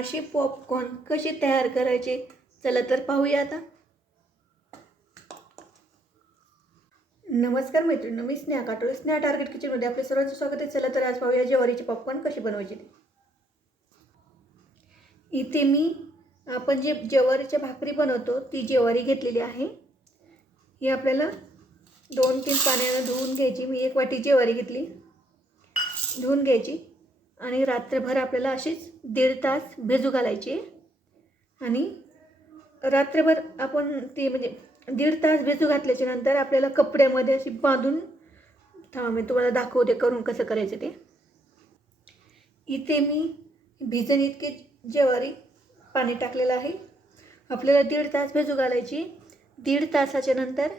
अशी पॉपकॉर्न कशी तयार करायचे? चला तर पाहूया आता. नमस्कार मैत्रिणी मी स्नेहा काटोळे स्नेहा टार्गेट किचनमध्ये आपले सर्वांचं स्वागत आहे. चला तर आज पाहूया ज्वारीची पॉपकॉर्न कशी बनवायची. इथे मी आपण जे ज्वारीच्या भाकरी बनवतो ती ज्वारी घेतलेली आहे. ही आपल्याला दोन तीन पाण्यानं धुवून घ्यायची. मी एक वाटी ज्वारी घेतली. धुवून घ्यायची. आणि रात्रभर आपल्याला अशीच दीड तास भिजू घालायची. आणि रात्रभर आपण ती म्हणजे दीड तास भिजू घातल्याच्या नंतर आपल्याला कपड्यामध्ये अशी बांधून थांबा मी तुम्हाला दाखवते करून कसं करायचं ते. इथे मी भिजन इतके ज्वारी पाणी टाकलेलं आहे. आपल्याला दीड तास भिजू घालायची. दीड तासाच्या नंतर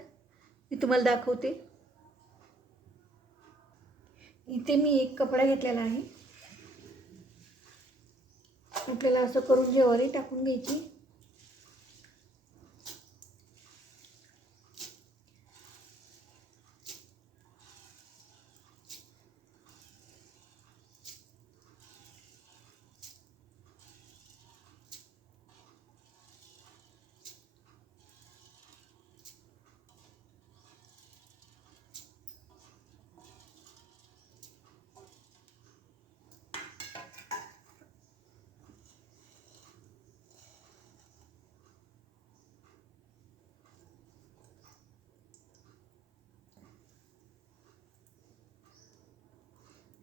मी तुम्हाला दाखवते. इथे मी एक कपडा घेतलेला आहे. आपल्याला असं करून जेवारी टाकून घ्यायची.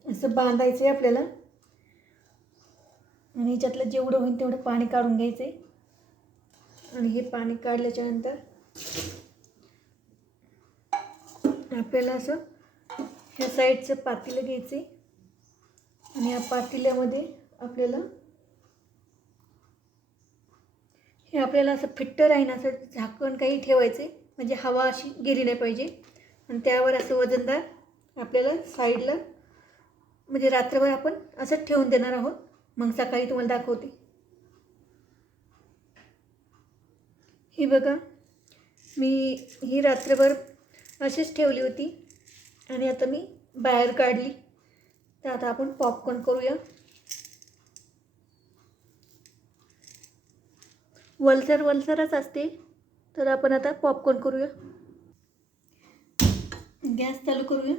असं बांधायचं आहे आपल्याला. आणि याच्यातलं जेवढं होईल तेवढं पाणी काढून घ्यायचं आहे आणि हे पाणी काढल्याच्यानंतर आपल्याला असं ह्या साईडचं पातेलं घ्यायचं आहे आणि या पातेल्यामध्ये आपल्याला हे आपल्याला असं फिट्ट राहीन असं झाकण काही ठेवायचं आहे म्हणजे हवा अशी गेली नाही पाहिजे. आणि त्यावर असं वजनदार आपल्याला साईडला म्हणजे रात्रभर आपण असंच ठेवून देणार आहोत. मग सकाळी तुम्हाला दाखवते. ही बघा मी ही रात्रभर अशीच ठेवली होती आणि आता मी बाहेर काढली. तर आता आपण पॉपकॉर्न करूया. वलसर वलसरच असते. तर आपण आता पॉपकॉर्न करूया. गॅस चालू करूया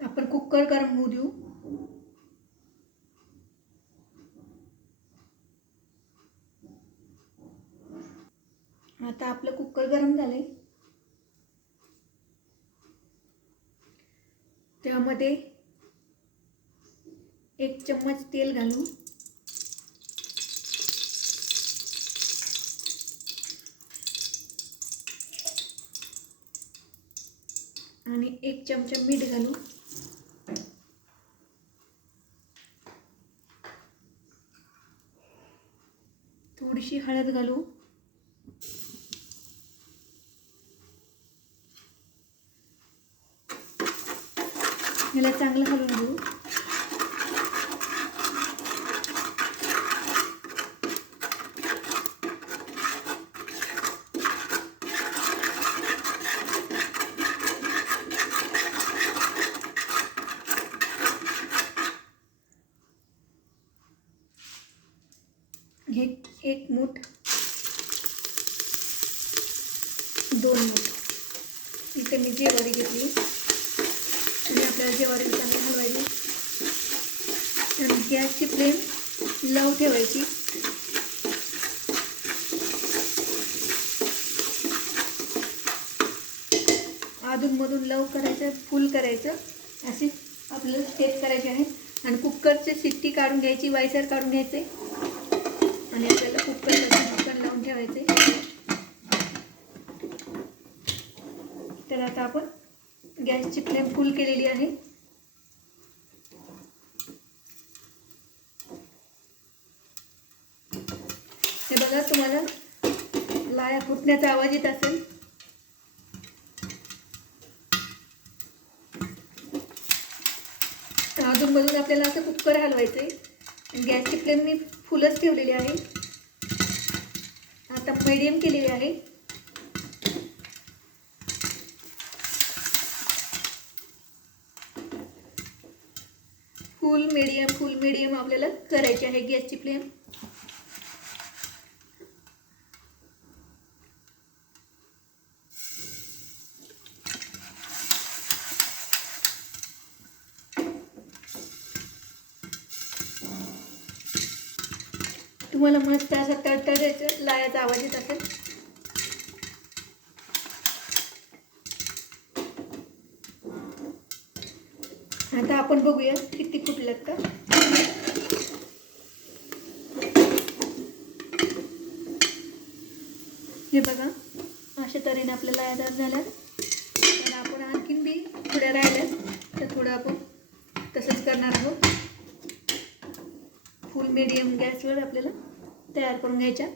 आपण कुकर गरम होऊ देऊ. आता आपलं कुकर गरम झालंय. त्यामध्ये एक चम्मच तेल घालू आणि एक चमचा मीठ घालू हळद घालू. याला चांगलं हलवून घेऊ. हे एक मूठ दोन मूठ. इथे मी जेवारी घेतली आणि आपल्याला जेवारी चांगली हलवायची. आणि गॅसची फ्लेम लव ठेवायची. अधूनमधून लव करायचं फुल करायचं असे आपल्याला स्टेप करायचे आहे आणि कुकरचे शिट्टी काढून घ्यायची वायसर काढून घ्यायचे. आणि आपल्याला कुकरला झाकण लावून ठेवायचे. तर आता आपण गॅसची फ्लेम फुल केलेली आहे. हे बघा तुम्हाला लाया फुटण्याचा आवाज येत असेल. अजून बघून आपल्याला असं कुकर हलवायचं आहे गॅसची फ्लेम मी फुलंच ठेवलेली आहे. आता मीडियम केलेली आहे. फुल मिडियम फुल मिडियम आपल्याला करायची आहे गॅसची फ्लेम तुम्हाला मस्त असा तडतडायचं लायाचा आवाज येत असेल. आता आपण बघूया किती फुटल्यात का. हे बघा अशा तऱ्हेने आपल्या लाया तयार झाल्या तर आपण आणखीन बी थोड्या राहिल्यात तर थोडं आपण तसंच करणार आहोत. फुल मिडियम गॅसवर आपल्याला तयार करून घ्यायच्या.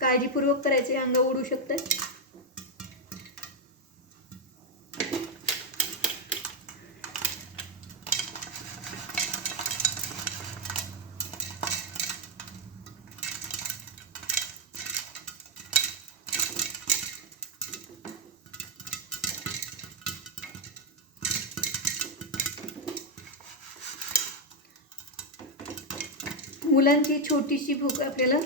काळजीपूर्वक करायचे अंग उडू शकतात. मुलांची छोटीशी भूक आपल्याला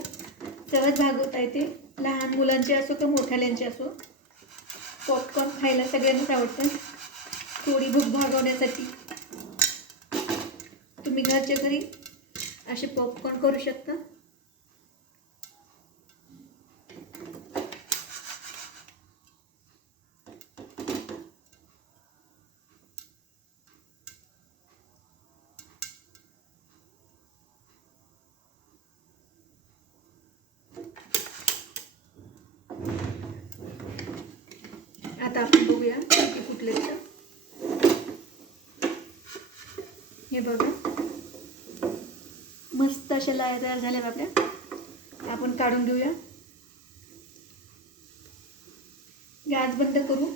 सहज भागवता येते. लहान मुलांची असो किंवा मोठ्याल्यांची असो पॉपकॉर्न खायला सगळ्यांनाच आवडतं. थोडी भूक भागवण्यासाठी तुम्ही घरच्या घरी असे पॉपकॉर्न करू शकता आता आपण बघूया किती कुठले हे बघा. मस्त अशा लाया तयार झाल्या आपल्या आपण काढून घेऊया. गॅस बंद करू.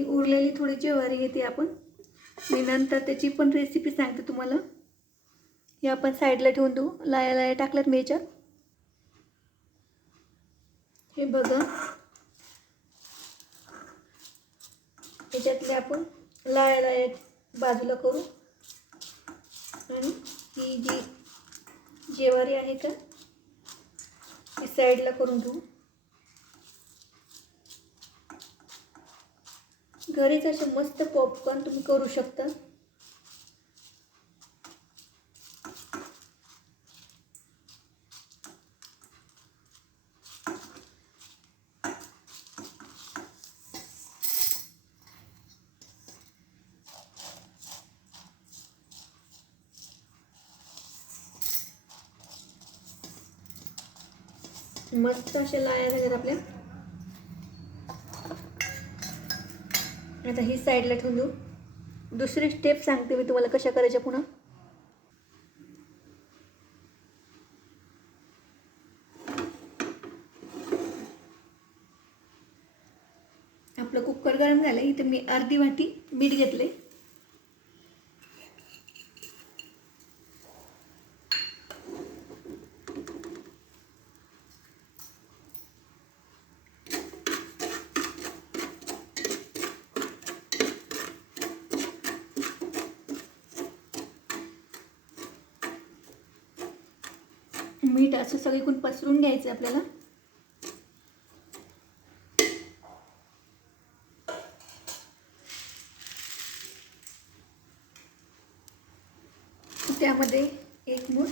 ती उरलेली थोडी ज्वारी घेते आपण. मी नंतर त्याची पण रेसिपी सांगते तुम्हाला. हे आपण साईडला ठेवून देऊ. लाया लाया टाकल्यात मी याच्यात. हे बघा. याच्यातले आपण लाया लाया बाजूला करू. आणि ही जी जेवारी आहे का ती साईडला करून घेऊ. घरीच असे मस्त पॉपकॉर्न तुम्ही करू शकता. मस्त अशा लाया झाल्यात आपल्या. आता ही साईडला ठेवून देऊ. दुसरी स्टेप सांगते मी तुम्हाला कशा करायच्या पुन्हा. आपलं कुकर गरम झालं इथे मी अर्धी वाटी मीठ घेतले मीठ असं सगळीकडून पसरून घ्यायचं आपल्याला. त्यामध्ये एक मूठ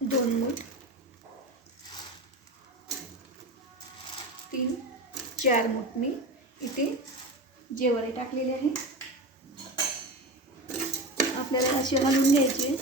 दोन मूठ तीन चार मूठ मी इथे जेवारी टाकलेले आहे. आपल्याला असे घालून घ्यायचे.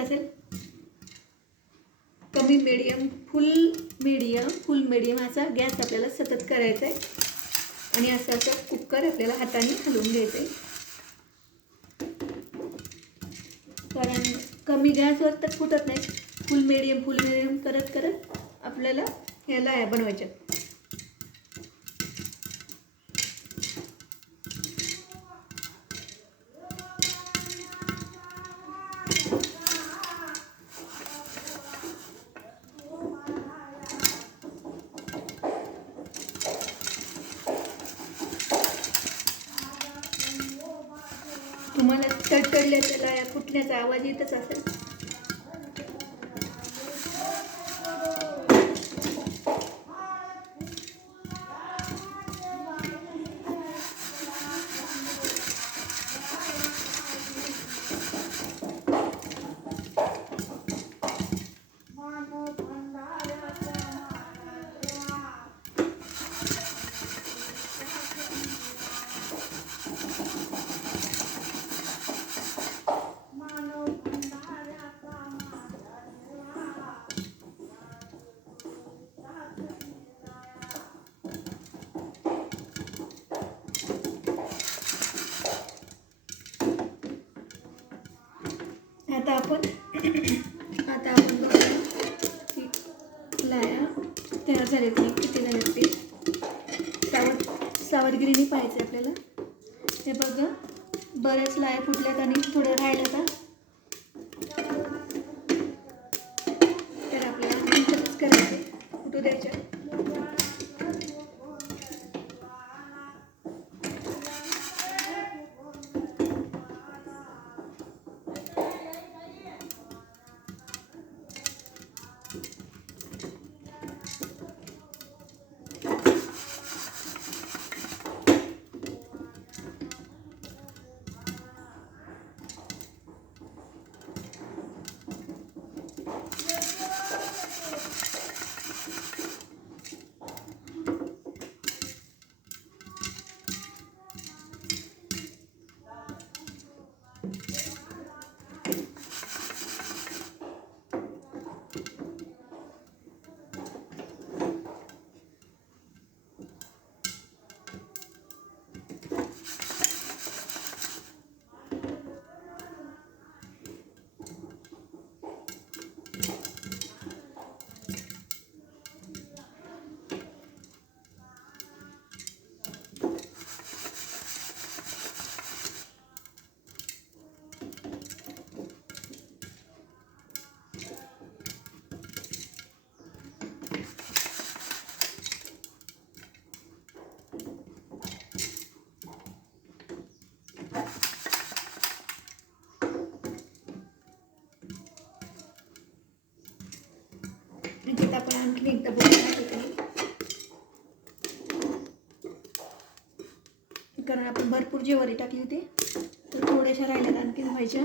असेल? कमी medium full medium full medium असा गॅस आपल्याला सतत करायचा आहे. आणि असं असं कुकर आपल्याला हाताने हलवून घ्यायचं आहे कारण कमी गॅसवर तर फुटत नाही. फुल मीडियम फुल मिडियम करत करत आपल्याला ह्या लाया बनवायच्या तुम्हाला तडतडल्याच्या लाया फुटण्याचा आवाज येतच असेल आता आपण आता आपण बघूया की लाया तयार झालेत नाही किती झालेत ते सावध सावधगिरीने पाहायचं आपल्याला. हे बघा बऱ्याच लाया फुटल्यात आणि थोडं राहिलं का आपण आणखीन एकदा बघूया कारण आपण भरपूर जेवारी टाकली होती. तर थोड्याशा राहिल्यात आणखीन व्हायच्या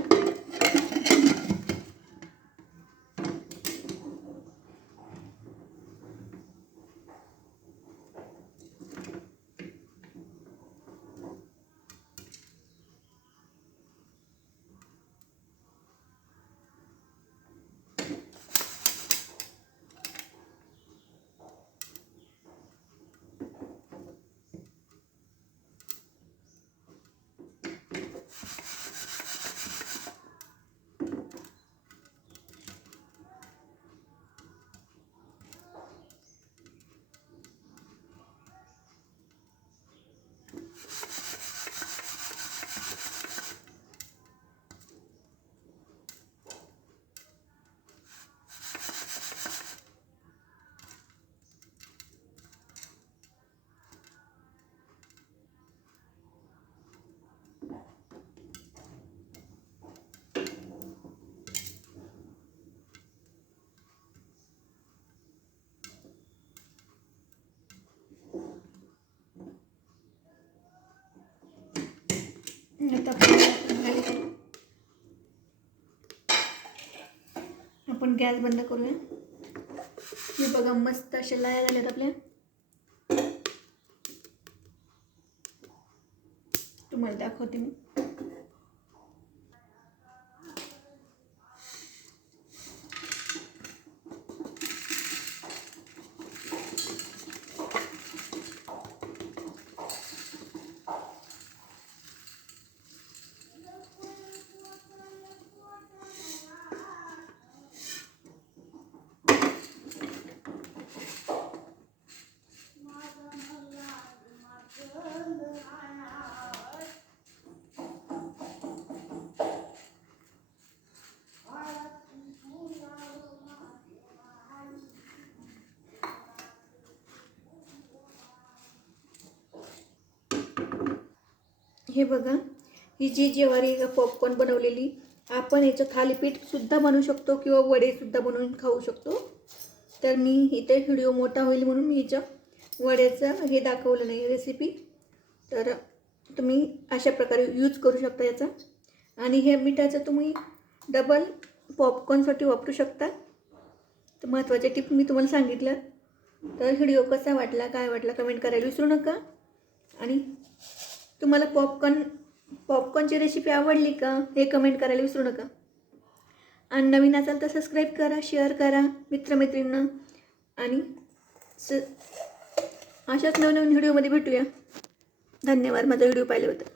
आपण गॅस बंद करूया. मी बघा मस्त अशा लाया झाल्यात आपल्या. तुम्हाला दाखवते मी. हे बघा ही जी ज्वारी पॉपकॉर्न बनवलेली आपण याचं थालीपीठसुद्धा बनवू शकतो किंवा वडेसुद्धा बनवून खाऊ शकतो. तर मी इथे व्हिडिओ मोठा होईल म्हणून मी हिचं वड्याचं हे दाखवलं नाही रेसिपी तर तुम्ही अशा प्रकारे यूज करू शकता याचा. आणि हे मिठाचं तुम्ही डबल पॉपकॉर्नसाठी वापरू शकता. तर महत्त्वाच्या टिप मी तुम्हाला सांगितलं. तर व्हिडिओ कसा वाटला काय वाटला कमेंट करायला विसरू नका. आणि तुम्हाला पॉपकॉर्न पॉपकॉर्नची रेसिपी आवडली का? हे कमेंट करायला विसरू नका. आणि नवीन असाल तर सबस्क्राईब करा शेअर करा मित्रमैत्रींना आणि स अशाच नवनवीन व्हिडिओमध्ये भेटूया. धन्यवाद माझा व्हिडिओ पाहिल्याबद्दल.